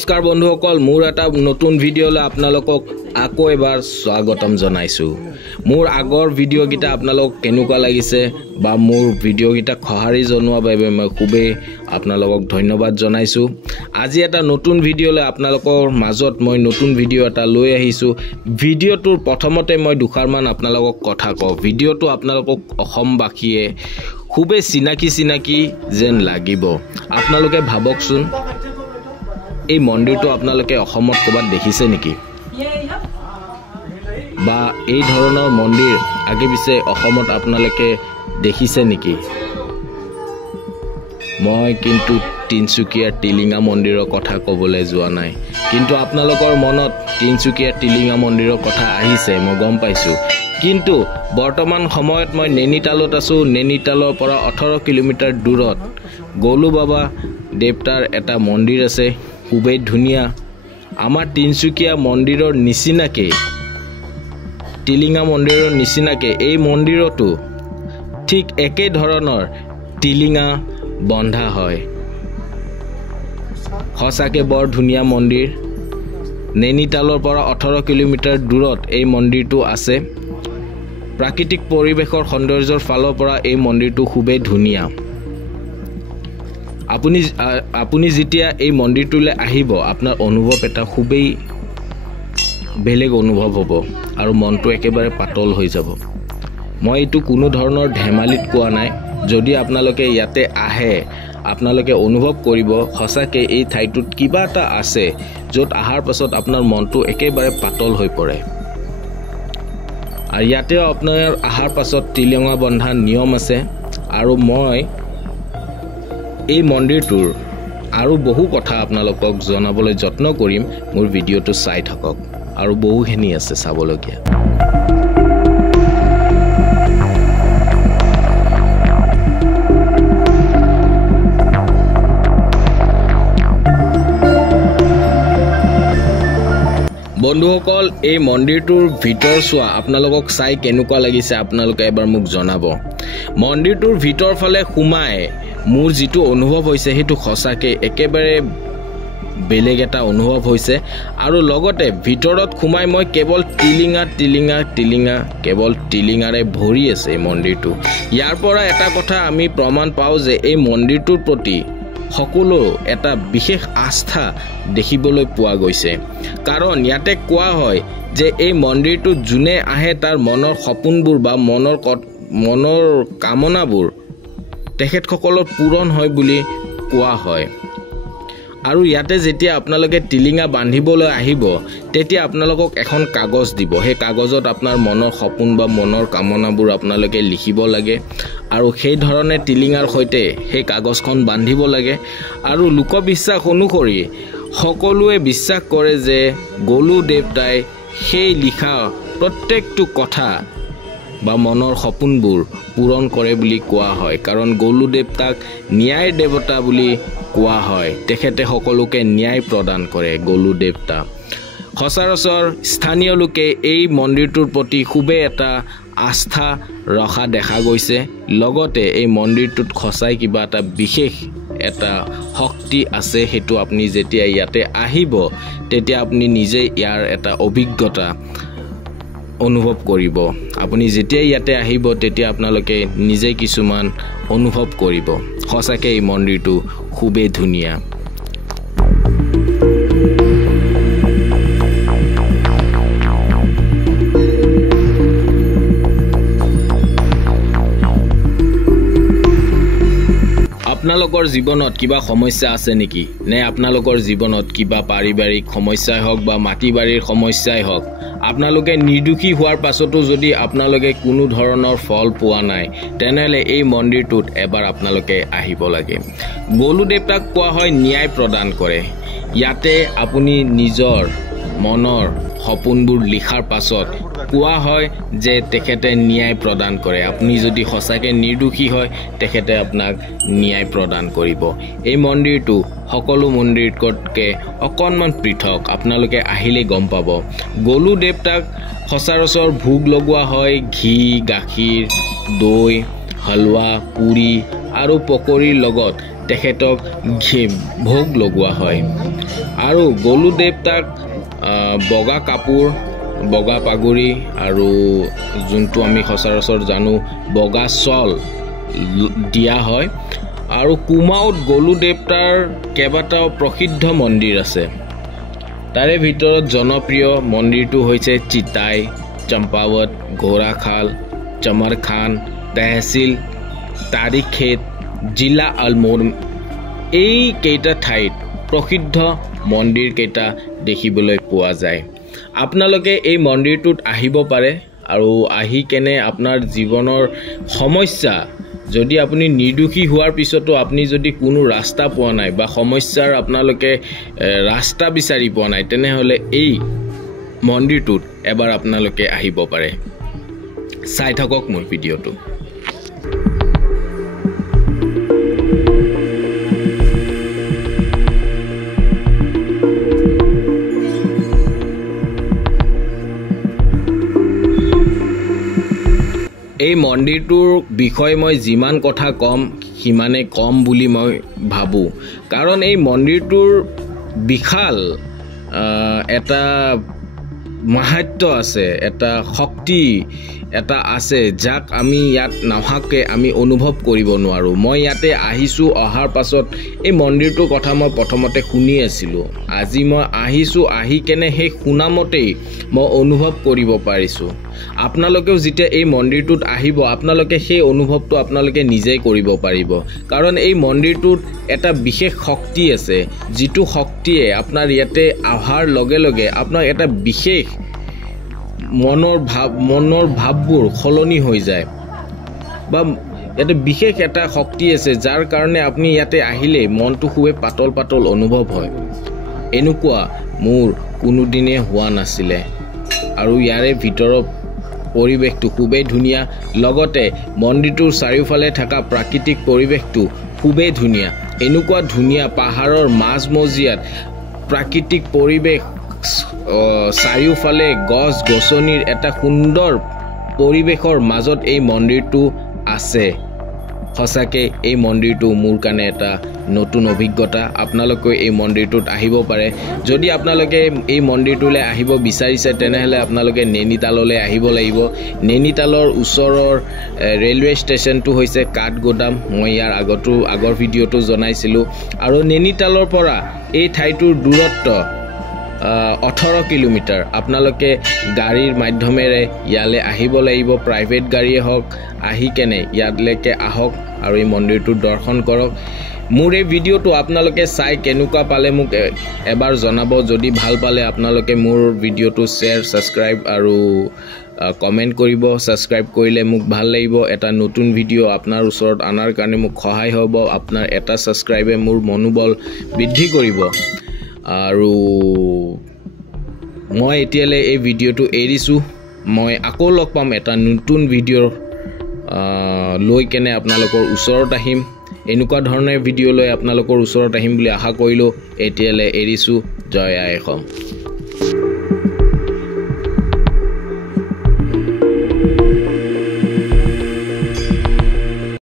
নমস্কাৰ বন্ধুসকল মোৰ এটা নতুন ভিডিঅ'লৈ আপোনালোকক আকৌ এবাৰ স্বাগতম জনাইছো মোৰ আগৰ ভিডিঅ' গিটা আপোনালোকক কেনেকুৱা লাগিছে বা মোৰ ভিডিঅ' গিটা খহাৰি জনোৱা বাবে মই খুবেই আপোনালোকক ধন্যবাদ জনাইছো আজি এটা নতুন ভিডিঅ'লৈ আপোনালোকৰ মাজত মই নতুন ভিডিঅ' এটা লৈ আহিছো ভিডিঅ'টোৰ প্ৰথমতে মই দুখাৰমান আপোনালোকক কথা কওঁ ভিডিঅ'টো আপোনালোকক অসমবাসীয়ে খুবেই চিনাকি যেন লাগিব আপোনালোকে ভাবকচোন এই মন্দিৰটো আপোনালোকে অসমত ক'বাত দেখিছে নেকি বা এই ধৰণৰ মন্দিৰ আগে পিছে অসমত আপোনালোকে দেখিছে নেকি মই কিন্তু তিনচুকীয়াৰ টিলিঙা মন্দিৰৰ কথা ক'বলৈ যোৱা নাই কিন্তু আপোনালোকৰ মনত তিনচুকীয়াৰ টিলিঙা মন্দিৰৰ কথা আহিছে মই গম পাইছো কিন্তু বৰ্তমান সময়ত মই নেনিতালত আছো নেনিতালৰ পৰা 18 কিলোমিটাৰ দূৰত গলু বাবা দেৱতাৰ এটা মন্দিৰ আছে খুবেই ধুনিয়া আমাৰ তিনচুকীয়া মন্দিৰৰ নিচিনাকে টিলিঙা মন্দিৰৰ নিচিনাকে এই মন্দিৰটো ঠিক একে ধৰণৰ টিলিঙা বন্ধা হয় হসাকে বৰ ধুনিয়া মন্দিৰ নেনিতালৰ পৰা 18 কিলোমিটাৰ দূৰত এই মন্দিৰটো আছে প্ৰাকৃতিক পৰিবেশৰ সৌন্দৰ্যৰ ফালৰ পৰা এই মন্দিৰটো খুবেই ধুনিয়া আপুনি যেতিয়া এই মন্দিৰটোলৈ আহিব আপোনাৰ অনুভৱ এটা খুবেই বেলেগ অনুভৱ হ'ব আৰু মনটো একেবাৰে পাতল হৈ যাব মই এইটো কোনো ধৰণৰ ধেমালিত কোৱা নাই যদি আপোনালোকে ইয়াতে আহে আপোনালোকে অনুভৱ কৰিব হসাকে এই ঠাইটোত কিবা এটা আছে য'ত আহাৰ পাছত আপোনাৰ মনটো একেবাৰে পাতল হৈ পৰে আৰু ইয়াতে আপোনাৰ আহাৰ পাছত টিলিঙা বন্ধা নিয়ম আছে আৰু মই এই মন্দিৰটোৰ আৰু বহু কথা আপোনালোকক জনাবলৈ যত্ন কৰিম মোৰ ভিডিঅ'টো চাই থাকক আৰু বহুখিনি আছে চাবলগীয়া বন্ধুসকল এই মন্দিৰটোৰ ভিতৰ চোৱা আপোনালোকক চাই কেনেকুৱা লাগিছে আপোনালোকে এবাৰ মোক জনাব মন্দিৰটোৰ ভিতৰ ফালে সোমাই মোৰ যেটো অনুভৱ হৈছে হেতু খসাকে একেবাৰে বেলেগ এটা অনুভৱ হৈছে আৰু লগতে ভিতৰত সোমাই মই কেৱল টিলিঙা কেৱল টিলিঙাৰে ভৰি আছে মন্দিৰটো ইয়াৰ পৰা এটা কথা আমি প্ৰমাণ পাওঁ যে এই মন্দিৰটোৰ প্ৰতি সকলো এটা বিশেষ আস্থা দেখিবলৈ পোৱা গৈছে কাৰণ ইয়াতে কোৱা হয় যে এই মন্দিৰটো জুনে আহে তাৰ মনৰ সপোনবোৰ বা মনৰ কামনাবোৰ তেখেতসকলৰ পূৰণ হয় বুলি কোৱা হয় আৰু ইয়াতে যেতিয়া আপোনালোকে টিলিঙা বান্ধিবলৈ আহিব তেতিয়া আপোনালোকক এখন কাগজ দিব সেই কাগজত আপোনাৰ মনৰ সপোন বা মনৰ কামনাবোৰ আপোনালোকে লিখিব লাগে আৰু সেই ধৰণে টিলিঙাৰ সৈতে সেই কাগজখন বান্ধিব লাগে আৰু লোকবিশ্বাস অনুসৰি সকলোৱে বিশ্বাস কৰে যে গলু দেৱতাই সেই লিখা প্ৰত্যেকটো কথা বা মনৰ সপোনবোৰ পূৰণ কৰে বুলি কোৱা হয় কাৰণ গলু দেৱতাক ন্যায় দেৱতা বুলি কোৱা হয় তেখেতে সকলোকে ন্যায় প্ৰদান কৰে গলু দেৱতা সচৰাচৰ স্থানীয় লোকে এই মন্দিৰটোৰ প্ৰতি খুবেই এটা আস্থা ৰখা দেখা গৈছে লগতে এই মন্দিৰটোত খসাই কিবা এটা বিশেষ এটা শক্তি আছে হেতু আপুনি যেতিয়া ইয়াতে আহিব তেতিয়া আপুনি নিজে ইয়াৰ এটা অভিজ্ঞতা অনুভৱ কৰিব আপুনি যেতিয়া ইয়াতে আহিব তেতিয়া আপোনালোকে নিজে কিছুমান অনুভৱ কৰিব হসাকে এই মন্দিৰটো খুবেই ধুনিয়া আপোনালোকৰ জীৱনত কিবা সমস্যা আছে নেকি নে আপোনালোকৰ জীৱনত কিবা পাৰিবাৰিক সমস্যাই হওক বা মাটিবাৰীৰ সমস্যাই হওক আপোনালোকে নিৰ্দোষী হোৱাৰ পাছতো যদি আপোনালোকে কোনো ধৰণৰ ফল পোৱা নাই তেনেহলে এই মন্দিৰটোত এবাৰ আপোনালোকে আহিব লাগে গলু দেৱতাক কোৱা হয় ন্যায় প্ৰদান কৰে ইয়াতে আপুনি নিজৰ মনৰ সপোনবোৰ লিখাৰ পাছত কোৱা হয় যে তেখেতে ন্যায় প্ৰদান কৰে আপুনি যদি হসাকে নিৰ্দোষী হয় তেখেতে আপোনাক ন্যায় প্ৰদান কৰিব এই মন্দিৰটো সকলো মন্দিৰতকৈ অকণমান পৃথক আপোনালোকে আহিলে গম পাব গলু দেৱতাক সচৰাচৰ ভোগ লগোৱা হয় ঘি গাখীৰ দৈ হালৱা পুৰি আৰু পকৰীৰ লগত তেখেতক ভোগ লগোৱা হয় আৰু গলু দেৱতাক বগা কাপোৰ বগা পাগুৰি আৰু যোনটো আমি সচৰাচৰ জানো বগা চল দিয়া হয় আৰু কুমাউত গলু দেৱতাৰ কেইবাটাও প্ৰসিদ্ধ মন্দিৰ আছে তাৰে ভিতৰত জনপ্ৰিয় মন্দিৰটো হৈছে চিতাই চম্পাৱত ঘোৰাখাল চমৰখান তহচিল তাৰিখেত জিলা আলমোৰ এই কেইটা ঠাইত প্ৰসিদ্ধ মন্দিৰ কেইটা দেখিবলৈ পোৱা যায় আপোনালোকে এই মন্দিৰটোত আহিব পাৰে আৰু আহি কেনে আপোনাৰ জীৱনৰ সমস্যা যদি আপুনি নিৰ্দোষী হোৱাৰ পিছতো আপুনি যদি কোনো ৰাস্তা পোৱা নাই বা সমস্যাৰ আপোনালোকে ৰাস্তা বিচাৰি পোৱা নাই তেনেহলে এই মন্দিৰটোত এবাৰ আপোনালোকে আহিব পাৰে চাই থাকক মোৰ ভিডিঅটো এই মন্দিৰটোৰ বিষয়ে মই যিমান কথা কম সিমানে কম বুলি মই ভাবো কাৰণ এই মন্দিৰটোৰ বিশাল এটা মাহাত্য আছে এটা শক্তি এটা আছে যাক আমি ইয়াত নহাকে আমি অনুভৱ কৰিব নোৱাৰো মই ইয়াতে আহিছো অহাৰ পাছত এই মন্দিৰটোৰ কথা মই প্ৰথমতে শুনি আছিলো আজি মই আহিছো আহি কেনে সেই শুনামতেই মই অনুভৱ কৰিব পাৰিছো আপোনালোকেও যেতিয়া এই মন্দিৰটোত আহিব আপোনালোকে সেই অনুভৱটো আপোনালোকে নিজেই কৰিব পাৰিব কাৰণ এই মন্দিৰটোত এটা বিশেষ শক্তি আছে যিটো শক্তিয়ে আপোনাৰ ইয়াতে আহাৰ লগে লগে আপোনাৰ এটা বিশেষ মনৰ ভাৱবোৰ খলনি হৈ যায় বা এটা বিশেষ এটা শক্তি আছে যাৰ কাৰণে আপুনি ইয়াতে আহিলে মনটো খুবে পাতল পাতল অনুভৱ হয় এনেকুৱা মোৰ কোনোদিনে হোৱা নাছিলে আৰু ইয়াৰে ভিতৰত পৰিৱেশটো খুবেই ধুনীয়া লগতে মন্দিৰটোৰ চাৰিওফালে থকা প্ৰাকৃতিক পৰিৱেশটো খুবেই ধুনীয়া এনেকুৱা ধুনীয়া পাহাৰৰ মাজমজিয়াত প্ৰাকৃতিক পৰিৱেশ চাৰিওফালে গছ গছনিৰ এটা সুন্দৰ পৰিৱেশৰ মাজত এই মন্দিৰটো আছে সঁচাকৈ এই মন্দিৰটো মোৰ কাৰণে এটা নতুন অভিজ্ঞতা আপোনালোকে এই মন্দিৰটোত আহিব পাৰে যদি আপোনালোকে এই মন্দিৰটোলৈ আহিব বিচাৰিছে তেনেহলে আপোনালোকে নেনিতাললৈ আহিব লাগিব নেনিতালৰ ওচৰৰ ৰেলৱে ষ্টেচনটো হৈছে কাঠগোদাম মই ইয়াৰ আগৰ ভিডিঅ'টো জনাইছিলোঁ আৰু নেনিতালৰ পৰা এই ঠাইটোৰ দূৰত্ব 18 কিলোমিটাৰ আপোনালোকে গাড়ীৰ মাধ্যমেৰে ইয়ালে আহিব লাগিব প্ৰাইভেট গাড়ীয়ে হওক আহি কেনে ইয়ালৈকে আহক আৰু এই মন্দিৰটো দৰ্শন কৰক মোৰ এই ভিডিঅ'টো আপোনালোকে চাই কেনেকুৱা পালে মোক এবাৰ জনাব যদি ভাল পালে আপোনালোকে মোৰ ভিডিঅ'টো শ্বেয়াৰ সাবস্ক্ৰাইব আৰু কমেন্ট কৰিব সাবস্ক্ৰাইব কৰিলে মোক ভাল লাগিব এটা নতুন ভিডিঅ' আপোনাৰ ওচৰত আনাৰ কাৰণে মোক সহায় হ'ব আপোনাৰ এটা সাবস্ক্ৰাইবে মোৰ মনোবল বৃদ্ধি কৰিব আৰু মই এতিয়ালৈ এই ভিডিঅ'টো এৰিছো মই আকৌ লগ পাম এটা নতুন ভিডিঅ' লৈ কেনে আপোনালোকৰ ওচৰত আহিম এনেকুৱা ধৰণৰ ভিডিঅ' লৈ আপোনালোকৰ ওচৰত আহিম বুলি আশা কৰিলো এতিয়ালৈ এৰিছো জয় আই অসম